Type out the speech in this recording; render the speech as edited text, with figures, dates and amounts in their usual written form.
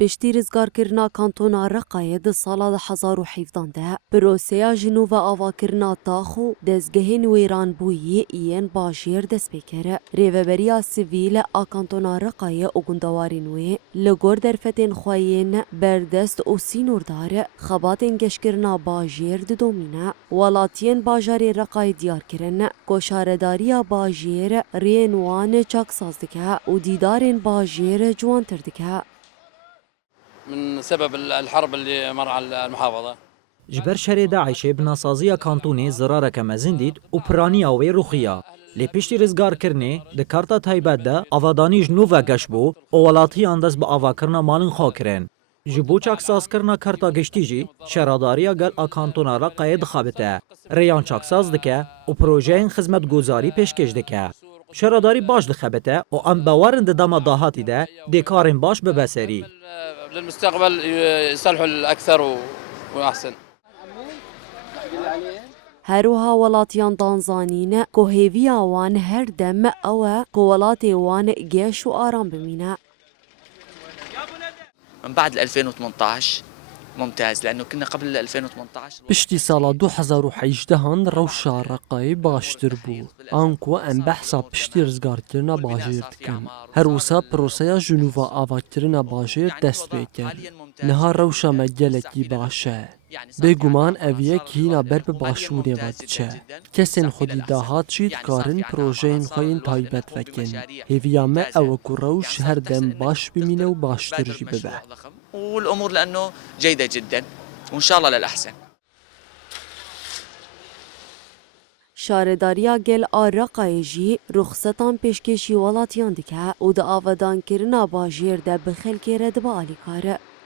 پشتی رزگارکرنا کانتونا رقایه ده سالا ده 1017 ده پروسیا جنوب آواکرنا تاخو دزگه نویران بویی این باجیر دست بکره ریوبریا سیویل آکانتونا رقایه و گندواری نوی لگور درفتین خواهین بردست و سینور داره خباتین گشکرنا باجیر ده دومینه ولاتین باجاری رقای دیار کرن گوشارداریا باجیر رینوان چاک سازدکه و دیدارین باجیر جوان تردکه من سبب الحرب اللي مر على المحافظة. جبر شهر داعش بناسازیە کانتونی زرارەکە مەزن دیت و پرانیا وی روخیا لێ پشتی ڕزگارکردنێ di karta taybet de avadaniş nûve geş bû û welatiyan dest bi avakirina malên xwe kirin. Ji bo çaksazkirina karta geştî jî şeradariya gel a kantona Reqayê dixebite. Rêyan çaksaz dike û projeyên xizmetgozarî pêşkêş dike. Şeradarî baş dixebite û em bawerin di dema dahatî de dê karên baş bibe serî. للمستقبل يصلحوا الأكثر وأحسن. هروها ولاتیان دانزانین که هیوی آوان هر دم او که ولات وان گیش و آرام بمینه. من بعد 2018 ممتاز لأنه كنا قبل 2018 پشتی سالا 2018 روشا رقای باشتر بو آنکو ام بحثا پشتی رزگارکرنا باجیر دکن هروسا پروسیا جنوبا آواکرنا باجیر دست بیکر نها روشا مگلکی باشه بگومان اویه کهینا بر به باشوری ودچه کسین خودی داهات چید کارن پروژین خوین تایبت وکن هیویامه او که روش هر دم باش بمینه و باشتر جی ببه والأمور لأنه جيدة جدا وإن شاء الله للأحسن. شارداریا گل آرقای جی رخصتان پیشکشی ولاتیان دکه و دا آودان کرنا باجیر ده بخل کرد با آلیکاره.